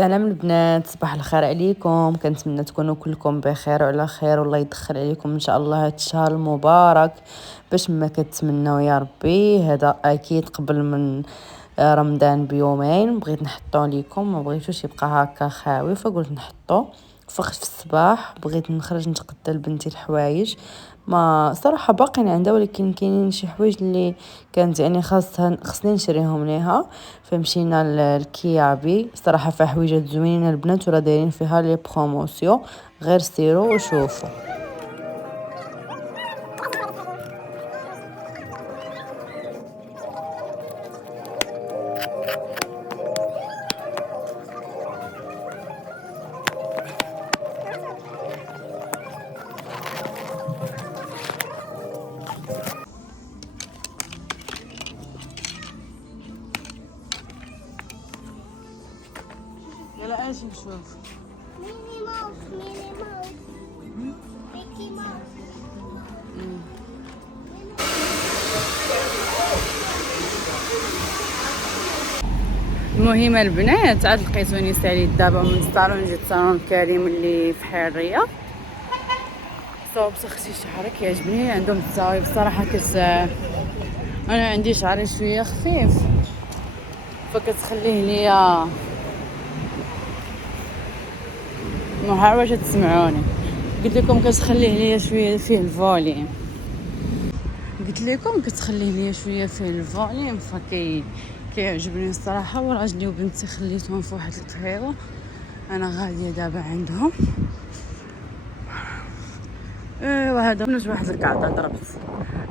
سلام البنات، صباح الخير عليكم. كنتمنى تكونوا كلكم بخير وعلى خير، والله يدخل عليكم ان شاء الله هذا الشهر المبارك باش ما كتمنوا يا ربي. هذا اكيد قبل من رمضان بيومين بغيت نحطو ليكم، ما بغيتوش يبقى هكا خاوي فقلت نحطو. فقت في الصباح بغيت نخرج نتقدى لبنتي الحوايج، ما صراحه باقين عندها ولكن كاينين شي حوايج اللي كانت يعني خصني نشريهم ليها. فمشينا للكيابي، صراحه فيها حويجات زوينين البنات ولا دايرين فيها لي بروموسيون، غير سيروا وشوفوا. يلا ايش نشوف؟ ميني ماوس ميني ماوس ميكي ماوس. المهم البنات عاد لقيتوني ساليت دابا من الصالون، جيت صالون كريم اللي في حريه. صوب اختي شعرك يعجبني عندهم التصاويب صراحه انا عندي شعري شويه خفيف فكتخليه ليا. محاولة تسمعوني، قلت لكم كتخليه ليا شويه فيه الفوليوم، قلت لكم كتخليه ليا شويه فيه الفوليوم كيعجبني الصراحه. وراجلي وبنتي خليتهم في واحد القهيوه، انا غاديه دابا عندهم. وهذا منوش واحد الكعطه ضربت،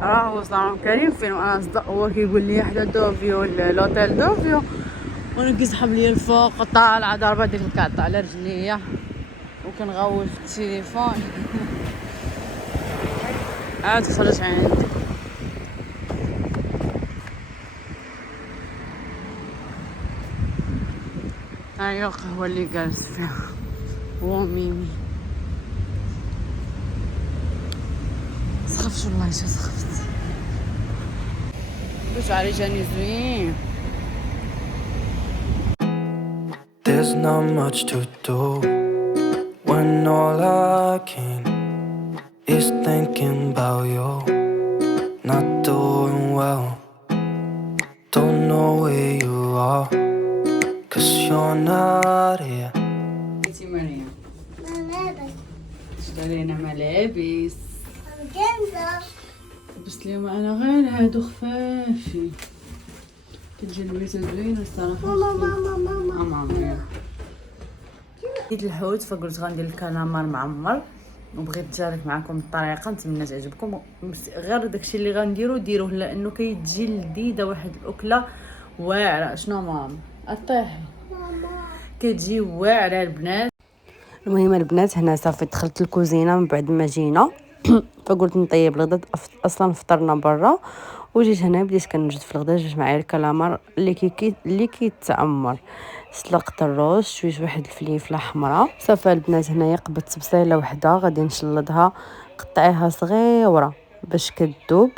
هو صالون كريم فين انا صدق. هو كيقول لي حدا دوفيو لوتيل دوفيو، وانا كيسحب لي الفوق طالعه ضربه ديك الكعطه على رجليا وكنغول في التليفون. عاد خرج عندي. هاي القهوه اللي جالس فيها هو ميمي. سخفت والله سخفت، شعري جاني زوين. There's not much to do when all I can is thinking about you. Not doing well, don't know where you are, 'cause you're not here. انتي مريم ملابس اشترينا ملابس جنزة. بس اليوم انا غير هادو خفافي كتجي البيتا زوينه الصراحه. ماما ماما لقيت الحوت فقلت غندير الكالامار معمر وبغيت نشارك معكم الطريقه، نتمنى تعجبكم. غير داكشي اللي غنديرو ديروه لانه كيتجي لذيذه، واحد الاكله واعره. شنو ماما اطيحي كتجي واعره البنات. المهم البنات هنا صافي دخلت الكوزينه من بعد ما جينا فقلت نطيب الغدا. اصلا فطرنا برا وجيت هنا بديت كنوجد في الغدا. جات معايا الكالامار اللي كيتعمر. سلقت الروز شويه واحد الفليفله حمراء. صافي البنات هنايا قبضت بصيله وحده غادي نشلضها، قطعيها صغيره باش كتذوب.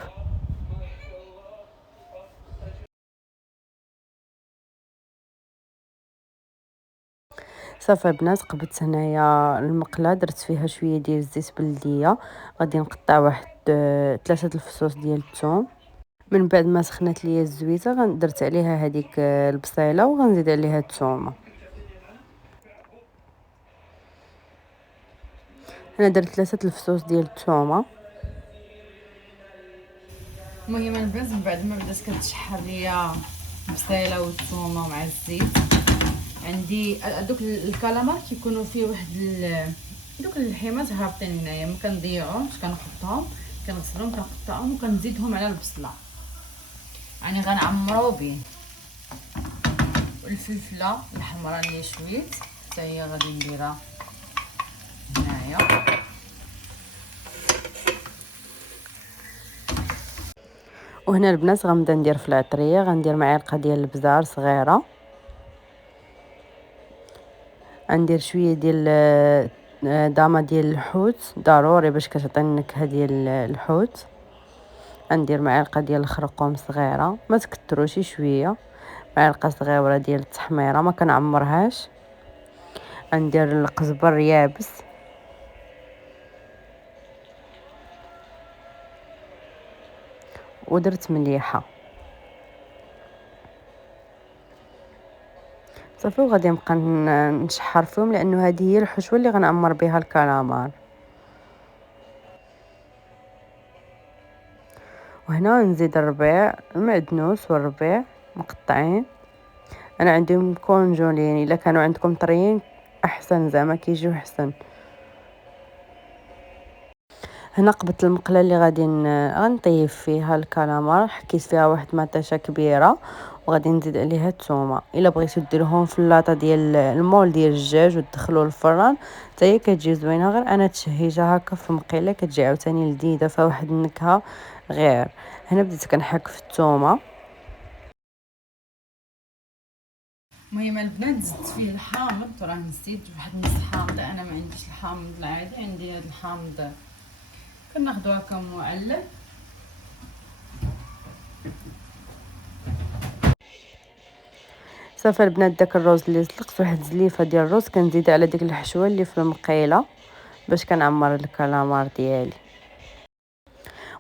صافي البنات قبضت هنايا المقله، درت فيها شويه ديال الزيت بلديه، غادي نقطع واحد 3 الفصوص ديال الثوم. من بعد ما سخنت ليا الزويته درت عليها هذيك البصيله وغنزيد عليها الثومه. انا درت 3 الفصوص ديال الثومه. المهم البنات من بعد ما بدات كتشحر ليا البصيله والثومه مع الزيت، عندي دوك الكالامار كيكونوا فيه واحد دوك اللحيمات هابطين هنايا، ما كنضيعوهمش، كنحطهم كنغسلهم كنقطعهم وكنزيدهم على البصله، يعني غنعمرو بين الفلفله الحمراء اللي شويت حتى هي غادي نديرها هنايا. وهنا البنات غنبدا ندير في العطريه، غندير معلقه ديال البزار صغيره، غندير شويه ديال داما ديال الحوت ضروري باش كتعطي النكهه ديال الحوت. غندير معلقه ديال الخرقوم صغيره، ما تكتروش، شويه معلقه صغيره ديال التحميره ما كنعمرهاش. غندير القزبر يابس، ودرت مليحه صافي. وغادي نبقى نشحر فيهم لانه هذه هي الحشوه اللي غنعمر بها الكالامار. وهنا نزيد الربيع، المعدنوس والربيع مقطعين. انا عندي مكونجولين، الا كانوا عندكم طريين احسن، زعما كيجيو احسن. هنا قبت المقله اللي غادي غنطيب فيها الكالامار، حكيت فيها واحد مطيشه كبيره، وغادي نزيد عليها الثومه. الا بغيتو ديروهم في اللاطه ديال المول ديال الدجاج وتدخلوه للفران حتى هي كتجي زوينه، غير انا تشهيجها هكا في المقيله كتجي عاوتاني لذيذه، فيها واحد النكهه غير. هنا بديت كنحك في الثومه. المهم البنات زدت فيه الحامض، راه نسيت واحد نص حامض. انا ما عنديش الحامض العادي، عندي هذا الحامض كناخذو هكا معلب. صافي البنات، داك الروز اللي سلقت واحد زليفه ديال الروز كنزيد على ديك الحشوه اللي في المقيله باش كنعمر الكالامار ديالي.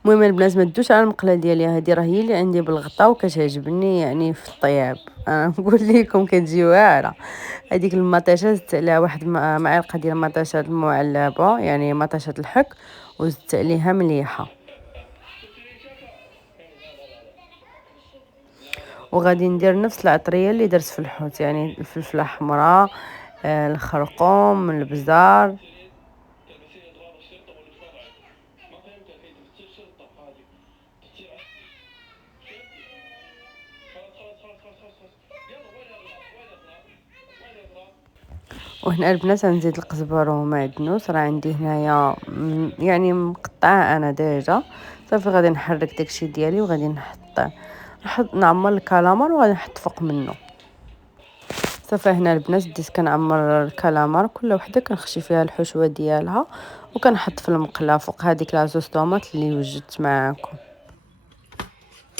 المهم البنات ما تدوش على المقله ديالي، هذه راه هي اللي عندي بالغطا وكتعجبني يعني في الطياب. انا نقول لكم كتجي واعره. هذيك المطيشه زدت عليها واحد معلقه ديال المطيشه المعلبه، يعني مطيشه الحك، وزدت عليها مليحه. وغادي ندير نفس العطريه اللي درت في الحوت، يعني الفلفله حمراء، الخرقوم، البزار. وهنا البنات نزيد القزبر ومعدنوس، راه عندي هنايا يعني مقطعه انا ديجا. صافي غادي نحرك داكشي ديالي وغادي نحط نعمر الكالامار وغادي نحط فوق منه. صافي هنا البنات بديت كنعمر الكالامار، كل وحده كنخشي فيها الحشوه ديالها وكنحط في المقله فوق هذيك لاصوص طوماط اللي وجدت معاكم.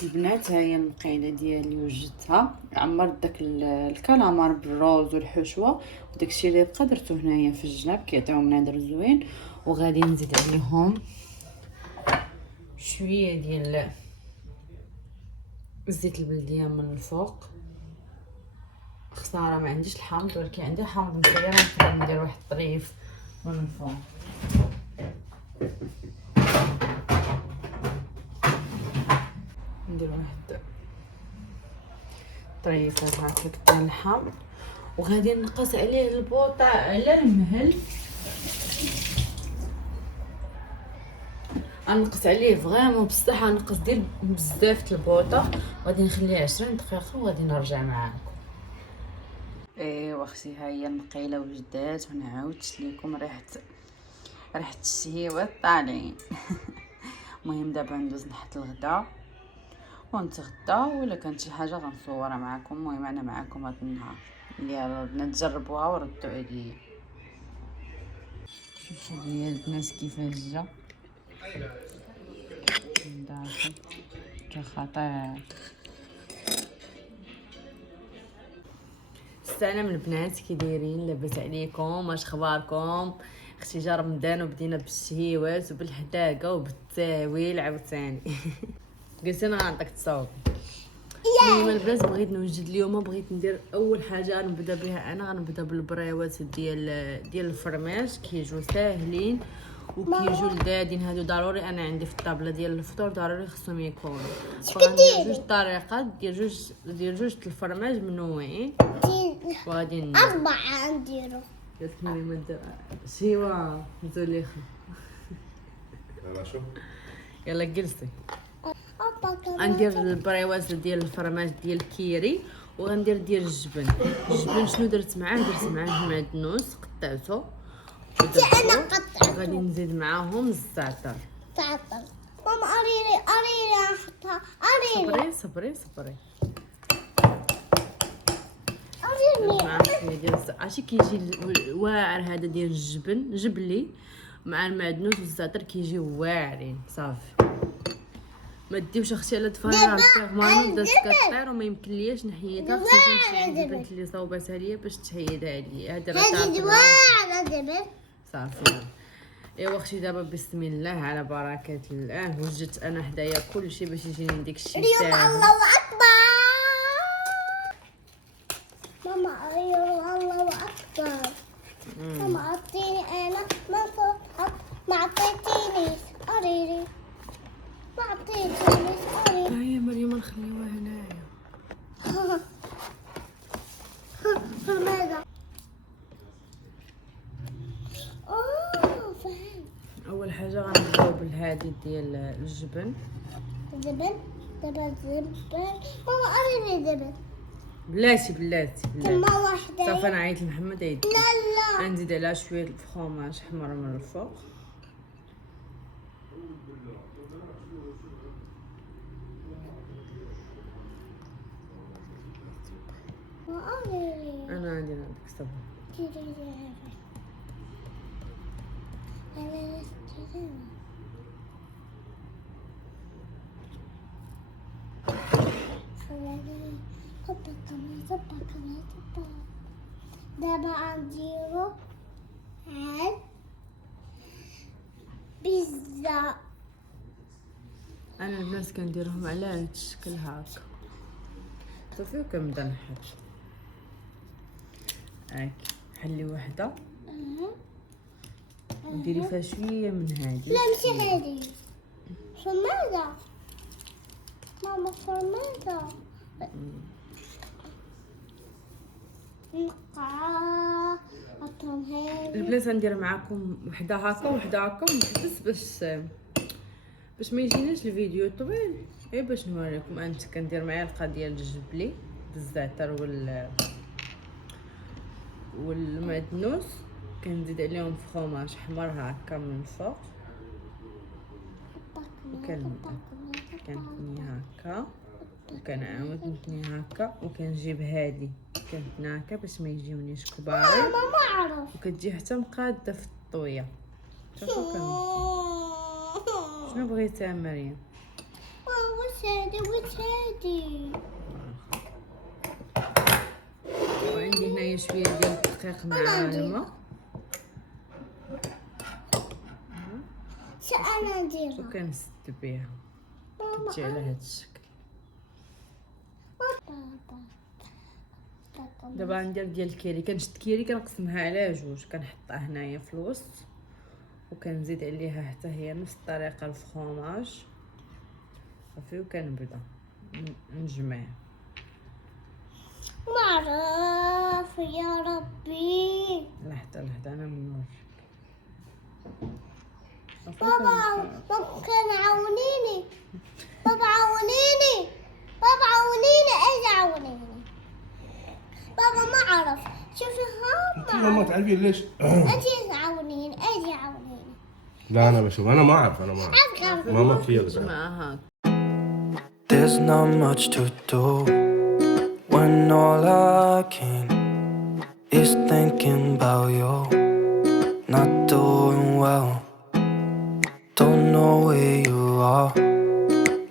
البنات ها هي المقيله ديالي وجدتها، عمرت داك الكالامار بالروز والحشوه، وداكشي اللي بقى درتو هنايا في الجناب كيعطيو منظر زوين. وغادي نزيد عليهم شويه ديال زيت البلديه من الفوق. خساره ما عنديش الحامض، ولكن عندي حامض مزيان نقدر ندير واحد الطريف من الفوق. ندير واحد طريفه هكا ديال الحامض، وغادي نقص عليه البوطه على المهل. غنقص عليه فريمون بصح، غنقص ديال بزاف البوطه، غادي نخليه 20 دقيقه وغادي نرجع معاكم. ايوا اختي، ها هي المقيله وجدات، وانا عاودت لكم ريحه الشهيوات طالعين. المهم دابا ندوز نحط الغدا ونتغدى، ولا كانت شي حاجه غنصورها معكم. المهم انا معكم هذا النهار. يلا البنات جربوها وردوا عليا. شوفوا لي البنات كيفاش جا داخل كخطير. السلام البنات، كي دايرين؟ لاباس عليكم؟ واش اخباركم؟ اختي جا رمضان وبدينا بالشهيوات وبالحداقه وبالتاويل عاوتاني. قلت انا غنعطيك تصاوب. المهم البنات بغيت نوجد اليوم، بغيت ندير اول حاجه غنبدا بها، انا غنبدا بالبريوات ديال الفرماج. كيجيو ساهلين وكيجيو لذاذين، هادو ضروري انا عندي في الطابله ديال الفطور، ضروري خصهم يكونوا. فغندير جوج طريقات ديال جوج الفرماج منوعين، وغادي 4 نديرو. قلت لي ما ندير سيوا زليخه. يلا شوف، يلا جلسي. بابا غندير البريواز ديال الفرماج ديال الكيري، وغندير ديال الجبن. شنو درت معاه؟ درت معاه المعدنوس قطعته انا قطعت. غادي نزيد معاهم الزعتر. تعطل ماما، اريري نحطها. اريري صبري اريني. معاه شويه ديال عرفتي كيجي واعر هذا ديال الجبن جبلي مع المعدنوس والزعتر، كيجيو واعرين. صافي ما ديوش اختي على دفايا الكرمانو بدات كطير وما يمكن ليش نحيدها، خصني نمشي عند البنت اللي صوباتها ليا باش تحيدها لي. هادي راه هذه تعرف دواء جبل. صافي. ايوا اختي دابا بسم الله على بركه الله وجدت انا حدايا كلشي باش يجيني ديك الشيء اليوم ساهل. الله اكبر. ماما الله اكبر. ماما اعطيني انا ما اعطيتينيش اريري. ما اعطيتينيش اريري. هيا مريم نخليوها هنايا. ماذا؟ فهمت. اول حاجه غنبداو بالهادي ديال الجبن. جبل جبل جبل. ماما اريني جبل. بلاتي كما واحدة. صافي انا عيطت لمحمد عيد لا لا. غنزيد عليها شويه الفخوماج حمر من الفوق. انا عندي هذاك الصبر. دابا غنديرو عاد بيتزا. انا البنات كنديرهم على هاد الشكل هكا صافي وكنبدا نحط هاك. حلي وحده وديري فيها شويه من هادي. لا ماشي هادي. فرماده ماما فرماده. نقع اطرم هادي. البنات غندير معاكم وحده هكا وحده هكا ونحبس باش ما يجيناش الفيديو طويل، غير باش نوريكم. انت كندير معايا القضيه ديال الجبلي بالزعتر والمعدنوس، كنزيد عليهم فخوماج حمر هكا من الفوق كنتني هكا وكنعاود نتني هكا وكنجيب هادي كنتني هكا باش ما يجيونيش كبار ماما ما عرف. وكتجي حتى مقاده في الطويه. شنو بغيتي يا مريم؟ واش هادي وعندي هنايا شويه ديال الدقيق مع الماء. انا نديرها وكنسد بها كتجي على هاد الشكل. دابا ندير ديال الكيري. كنشد كيري كنقسمها على جوج، كنحطها هنايا في الوسط وكنزيد عليها حتى هي نفس الطريقه الفخوماج صافي وكنبدا نجمع. ما عرف يا ربي. لحظه انا منورك. بابا كان عاونيني. بابا عاونيني. بابا عاونيني. اجي عاونيني. بابا ما عرف. شوفي ها ما تعرفين ليش؟ اجي عاونيني. اجي عاونيني. لا انا بشوف انا ما اعرف ماما كثير. جمعها. There's not much to do when all I can is thinking about you. Not doing well, don't know where you are,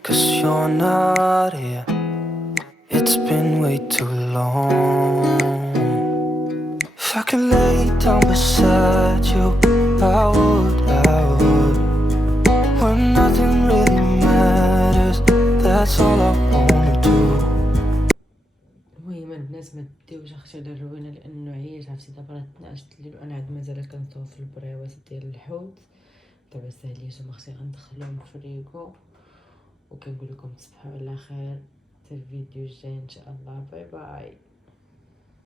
'cause you're not here. It's been way too long. If I could lay down beside you, I would. When nothing really matters, that's all I wanna do. المهم البنات ما تديوش اختي على الروينه لانه عييت. عرفتي دابا راه 12 الليل وانا عاد مازال كنصوب في البريوات ديال الحوت. دابا ساهليتهم اختي غندخلهم في الفريكو وكنقول لكم تصبحوا على خير. حتى الفيديو الجاي ان شاء الله. باي باي.